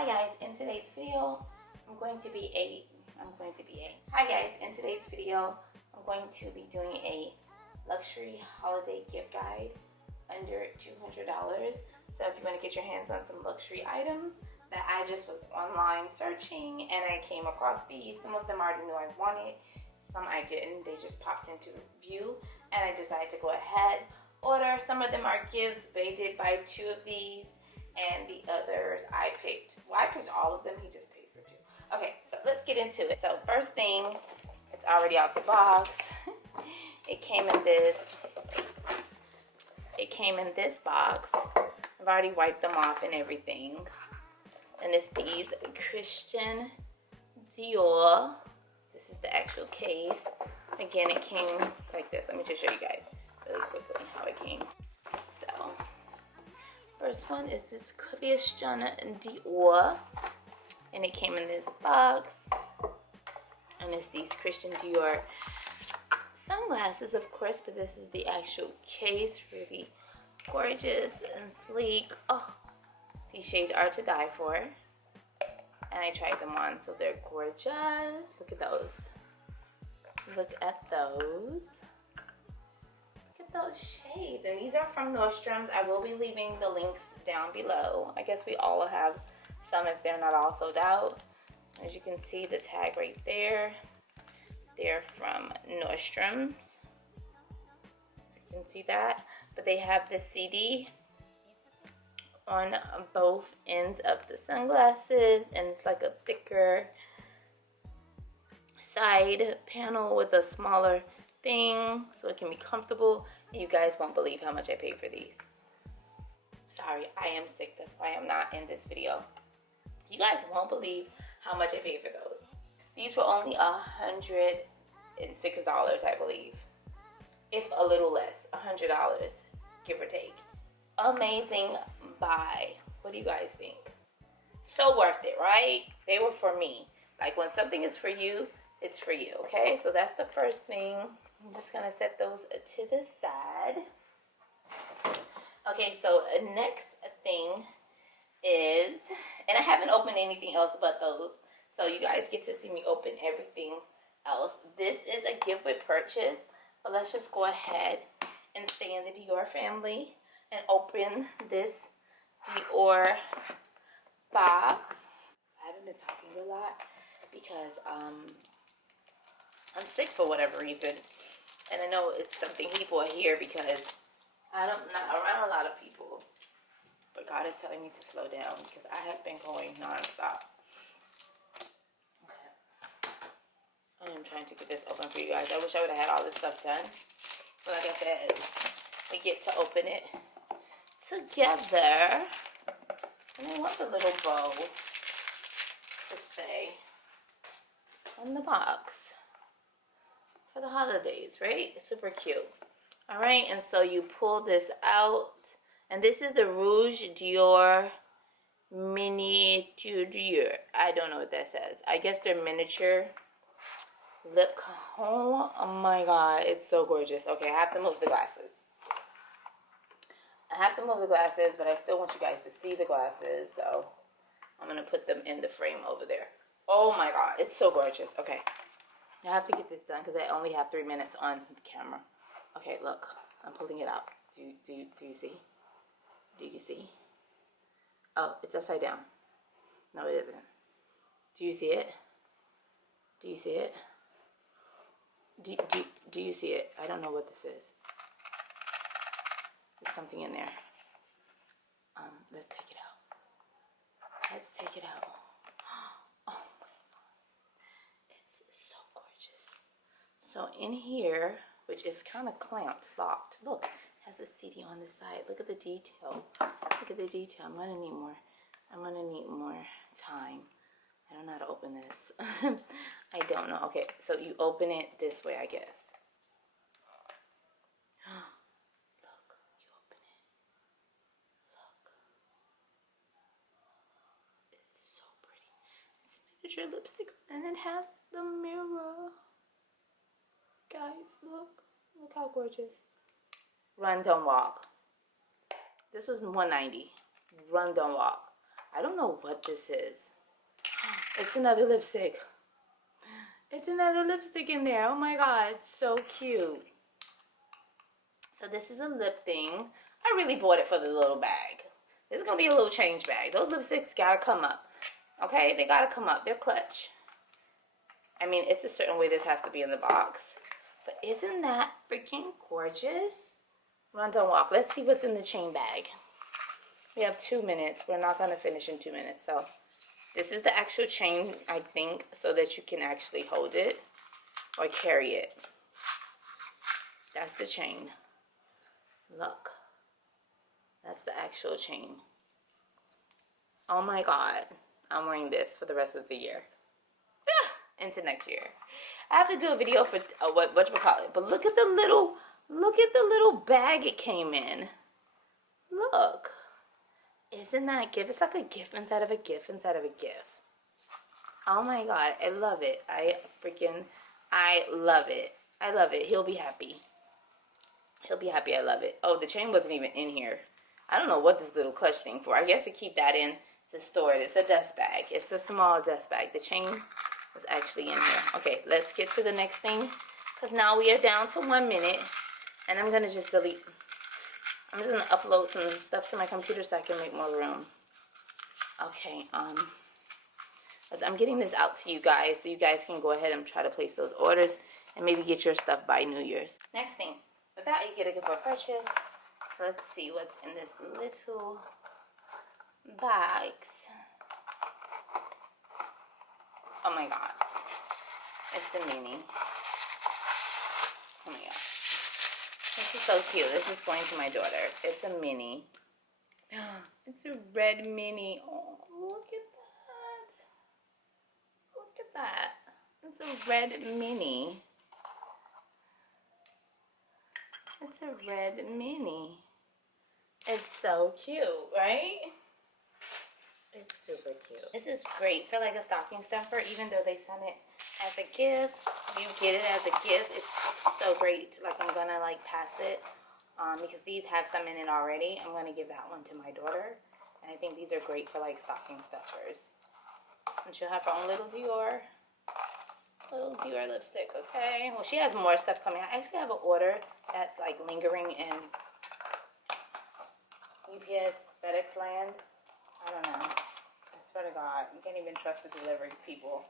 Hi guys, in today's video, I'm going to be doing a luxury holiday gift guide under $200. So if you want to get your hands on some luxury items that I just was online searching and I came across these. Some of them I already knew I wanted, some I didn't. They just popped into view and I decided to go ahead, order. Some of them are gifts. They did buy 2 of these. And the others I picked. Well, I picked all of them. He just paid for 2. Okay, so let's get into it. So first thing, it's already out the box. It came in this box. I've already wiped them off and everything. And it's these Christian Dior. This is the actual case. Again, it came like this. Let me just show you guys really quickly how it came. So first one is this Christian Dior, and it came in this box, and it's these Christian Dior sunglasses, of course, but this is the actual case. Really gorgeous and sleek. Oh, these shades are to die for, and I tried them on, so they're gorgeous. Look at those. Look at those. Those shades, and these are from Nordstrom's. I will be leaving the links down below. I guess we all have some if they're not all sold out. As you can see, the tag right there, they're from Nordstrom's. You can see that, but they have the CD on both ends of the sunglasses, and it's like a thicker side panel with a smaller thing so it can be comfortable. You guys won't believe how much I paid for these. Sorry, I am sick. That's why I'm not in this video. You guys won't believe how much I paid for those. These were only $106, I believe. If a little less, $100, give or take. Amazing buy. What do you guys think? So worth it, right? They were for me. Like, when something is for you, it's for you, okay? So that's the first thing. I'm just gonna set those to the side. Okay, so next thing is, and I haven't opened anything else but those, so you guys get to see me open everything else. This is a gift with purchase, but let's just go ahead and stay in the Dior family and open this Dior box. I haven't been talking a lot because I'm sick for whatever reason. And I know it's something people are here because I'm not around a lot of people. But God is telling me to slow down because I have been going nonstop. Okay. I am trying to get this open for you guys. I wish I would have had all this stuff done. But like I said, we get to open it together. And I want the little bow to stay on the box for the holidays, right? It's super cute. All right, and so you pull this out, and this is the Rouge Dior Miniature. I don't know what that says. I guess they're miniature lip. Oh my God, it's so gorgeous. Okay, I have to move the glasses. But I still want you guys to see the glasses, so I'm gonna put them in the frame over there. Oh my God, it's so gorgeous. Okay. I have to get this done because I only have 3 minutes on the camera. Okay, look. I'm pulling it out. Do you see? Do you see? Oh, it's upside down. No, it isn't. Do you see it? Do you see it? Do you see it? I don't know what this is. There's something in there. Let's take it out. Let's take it out. So in here, which is kind of clamped, locked. Look, it has a CD on the side. Look at the detail. Look at the detail. I'm gonna need more time. I don't know how to open this. I don't know. Okay, so you open it this way, I guess. Look, you open it. Look. It's so pretty. It's miniature lipsticks, and it has the mirror. Guys, look how gorgeous. Run, don't walk. This was $190. Run, don't walk. I don't know what this is. It's another lipstick. It's another lipstick in there. Oh my god, it's so cute. So this is a lip thing. I really bought it for the little bag. This is gonna be a little change bag. Those lipsticks gotta come up. Okay, they gotta come up. They're clutch. I mean, it's a certain way this has to be in the box. But isn't that freaking gorgeous? Run, don't walk. Let's see what's in the chain bag. We have 2 minutes. We're not gonna finish in 2 minutes. So this is the actual chain, I think, so that you can actually hold it or carry it. That's the chain. Look. That's the actual chain. Oh my god. I'm wearing this for the rest of the year. Into next year. I have to do a video for whatchamacallit. But look at the little bag it came in. Look. Isn't that a gift? It's like a gift inside of a gift inside of a gift. Oh my god. I love it. I love it. I love it. He'll be happy. He'll be happy. I love it. Oh, the chain wasn't even in here. I don't know what this little clutch thing for. I guess to keep that in to store it. It's a dust bag. It's a small dust bag. The chain was actually in here. Okay, let's get to the next thing. Because now we are down to 1 minute. And I'm going to just delete. I'm just going to upload some stuff to my computer so I can make more room. Okay, as I'm getting this out to you guys so you guys can go ahead and try to place those orders and maybe get your stuff by New Year's. Next thing, with that you get a gift for purchase. So let's see what's in this little bags. Oh my god. It's a mini. Oh my god. This is so cute. This is going to my daughter. It's a mini. It's a red mini. Oh, look at that. Look at that. It's a red mini. It's a red mini. It's so cute, right? It's super cute. This is great for like a stocking stuffer, even though they send it as a gift. You get it as a gift. It's so great. Like I'm gonna like pass it because these have some in it already. I'm gonna give that one to my daughter, and I think these are great for like stocking stuffers. And she'll have her own little Dior lipstick. Okay. Well, she has more stuff coming. I actually have an order that's like lingering in UPS, FedEx land. I don't know. I swear to God, you can't even trust the delivery people.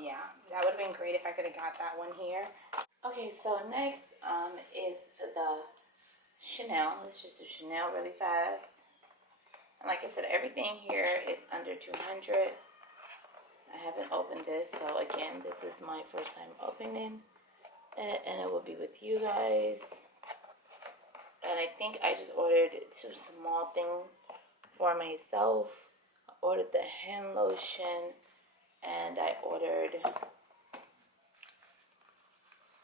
Yeah, that would have been great if I could have got that one here. Okay, so next is the Chanel. Let's just do Chanel really fast. And like I said, everything here is under 200. I haven't opened this, so again, this is my first time opening it, and it will be with you guys. And I think I just ordered 2 small things for myself. I ordered the hand lotion, and I ordered,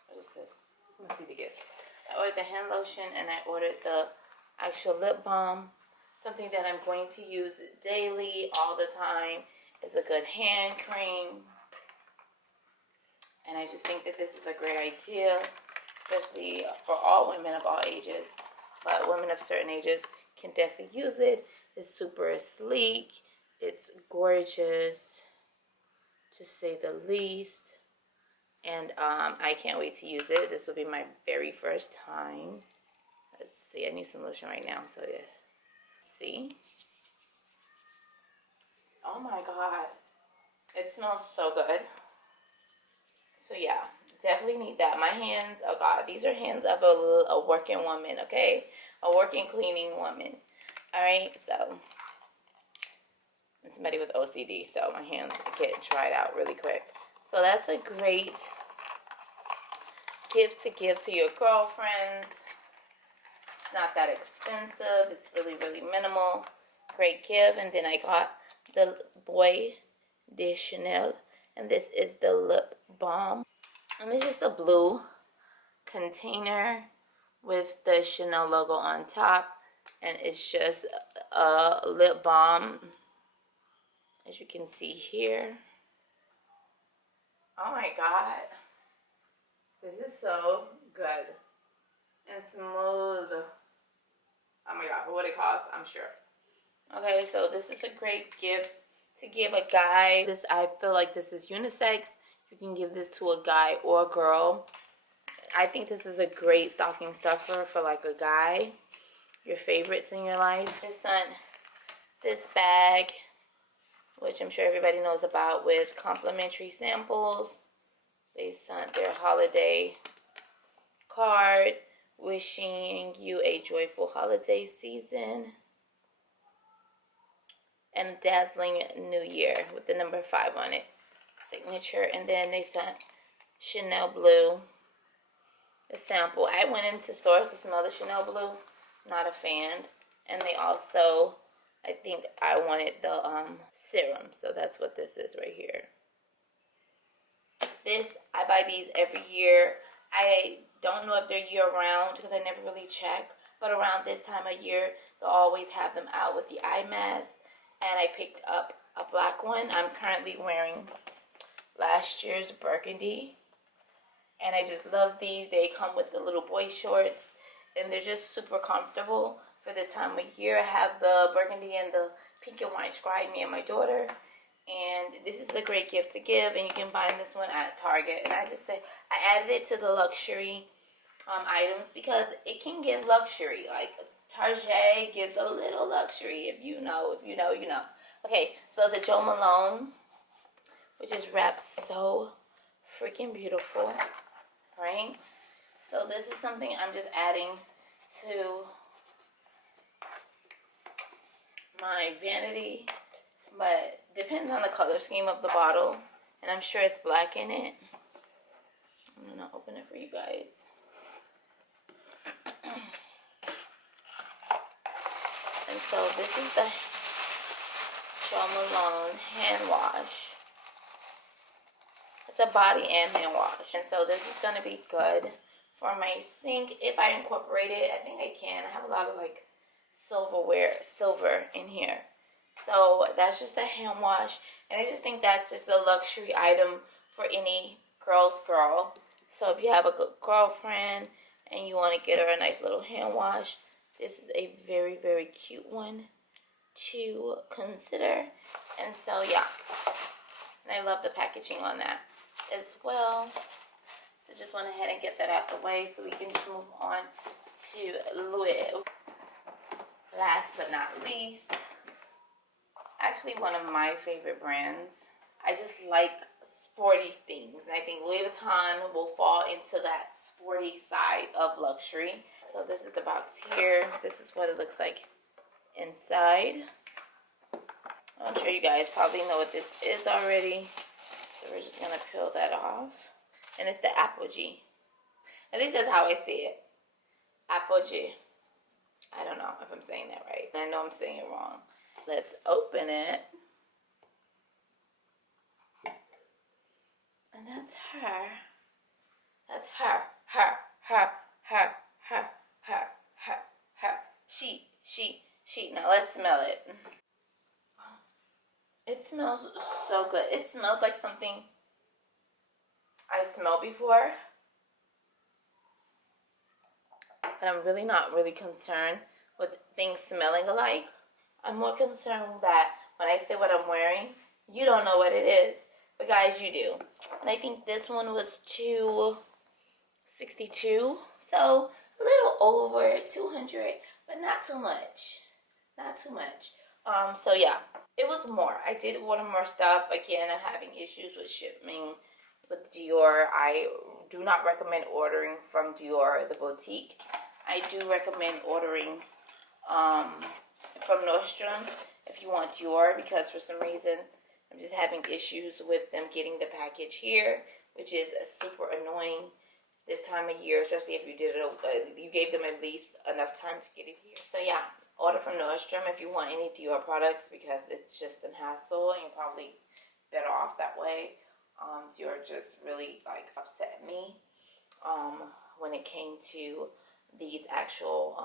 what is this? This must be the gift. I ordered the hand lotion, and I ordered the actual lip balm. Something that I'm going to use daily, all the time. It's a good hand cream. And I just think that this is a great idea, especially for all women of all ages. But women of certain ages can definitely use it. It's super sleek. It's gorgeous, to say the least. And I can't wait to use it. This will be my very first time. Let's see. I need some lotion right now. So yeah. See? Oh my god. It smells so good. So yeah, definitely need that. My hands, oh god, these are hands of a working woman, okay? A working cleaning woman. Alright, so I'm somebody with OCD, so my hands get dried out really quick. So that's a great gift to give to your girlfriends. It's not that expensive. It's really, really minimal. Great gift. And then I got the Boy de Chanel, and this is the lip balm, and it's just a blue container with the Chanel logo on top, and it's just a lip balm, as you can see here. Oh my god, this is so good and smooth. Oh my god, for what it costs, I'm sure Okay, so this is a great gift to give a guy. This, I feel like this is unisex. You can give this to a guy or a girl. I think this is a great stocking stuffer for like a guy. Your favorites in your life. Just sent this bag, which I'm sure everybody knows about, with complimentary samples. They sent their holiday card wishing you a joyful holiday season and a dazzling new year with the number 5 on it. Signature. And then they sent Chanel Blue, a sample. I went into stores to smell the Chanel Blue. Not a fan. And they also, I think I wanted the serum. So that's what this is right here. This, I buy these every year. I don't know if they're year round because I never really check. But around this time of year, they'll always have them out with the eye mask. And I picked up a black one. I'm currently wearing last year's burgundy. And I just love these. They come with the little boy shorts. And they're just super comfortable for this time of year. I have the burgundy and the pink and white scribe, me and my daughter. And this is a great gift to give. And you can find this one at Target. And I just say, I added it to the luxury items because it can give luxury. Like Target gives a little luxury. If you know, you know. Okay, so it's a Jo Malone, which is wrapped so freaking beautiful, right? So this is something I'm just adding to my vanity, but depends on the color scheme of the bottle, and I'm sure it's black in it. I'm gonna open it for you guys. And so this is the Jo Malone hand wash. It's a body and hand wash. And so this is going to be good for my sink. If I incorporate it, I think I can. I have a lot of like silver in here. So that's just a hand wash. And I just think that's just a luxury item for any girl's girl. So if you have a good girlfriend and you want to get her a nice little hand wash, this is a very, very cute one to consider. And so yeah, and I love the packaging on that as well. So just went ahead and get that out the way so we can just move on to Louis. Last but not least, actually one of my favorite brands. I just like sporty things, and I think Louis Vuitton will fall into that sporty side of luxury. So this is the box here. This is what it looks like inside. I'm sure you guys probably know what this is already. So we're just gonna peel that off. And it's the apogee. At least that's how I see it. Apogee. I don't know if I'm saying that right. I know I'm saying it wrong. Let's open it. And that's her. That's her. She. Now let's smell it. It smells so good. It smells like something I smelled before. But I'm really not concerned with things smelling alike. I'm more concerned that when I say what I'm wearing, you don't know what it is. But guys, you do. And I think this one was $262. So a little over 200, but not too much. Not too much. So yeah, it was more. I did order more stuff. Again, I'm having issues with shipping with Dior. I do not recommend ordering from Dior, the boutique. I do recommend ordering from Nordstrom if you want Dior, because for some reason I'm just having issues with them getting the package here, which is super annoying this time of year, especially if you did it, you gave them at least enough time to get it here. So yeah, order from Nordstrom if you want any Dior products, because it's just a hassle and you're probably better off that way. Dior just really like upset me when it came to these actual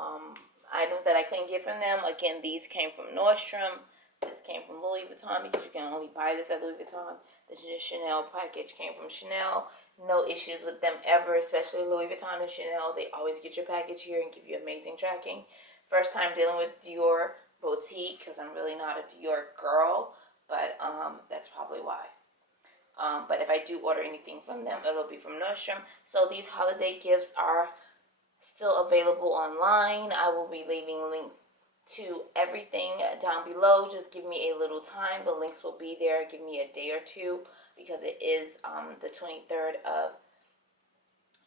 items that I couldn't get from them. Again, these came from Nordstrom. This came from Louis Vuitton because you can only buy this at Louis Vuitton. The Chanel package came from Chanel. No issues with them ever, especially Louis Vuitton and Chanel. They always get your package here and give you amazing tracking. First time dealing with Dior boutique because I'm really not a Dior girl, but that's probably why. But if I do order anything from them, it'll be from Nordstrom. So these holiday gifts are still available online. I will be leaving links to everything down below. Just give me a little time. The links will be there. Give me a day or two because it is the 23rd of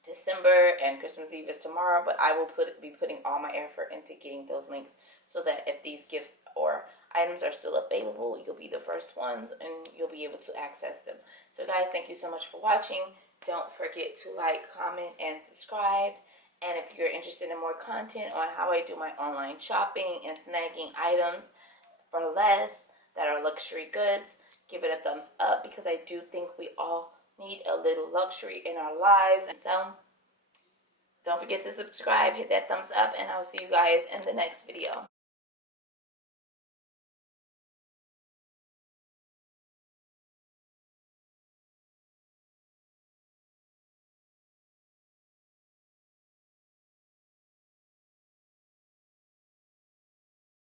December and Christmas Eve is tomorrow, but I will be putting all my effort into getting those links so that if these gifts or items are still available, you'll be the first ones and you'll be able to access them. So guys, thank you so much for watching. Don't forget to like, comment, and subscribe. And if you're interested in more content on how I do my online shopping and snagging items for less that are luxury goods, give it a thumbs up because I do think we all need a little luxury in our lives. And so don't forget to subscribe, hit that thumbs up, and I'll see you guys in the next video.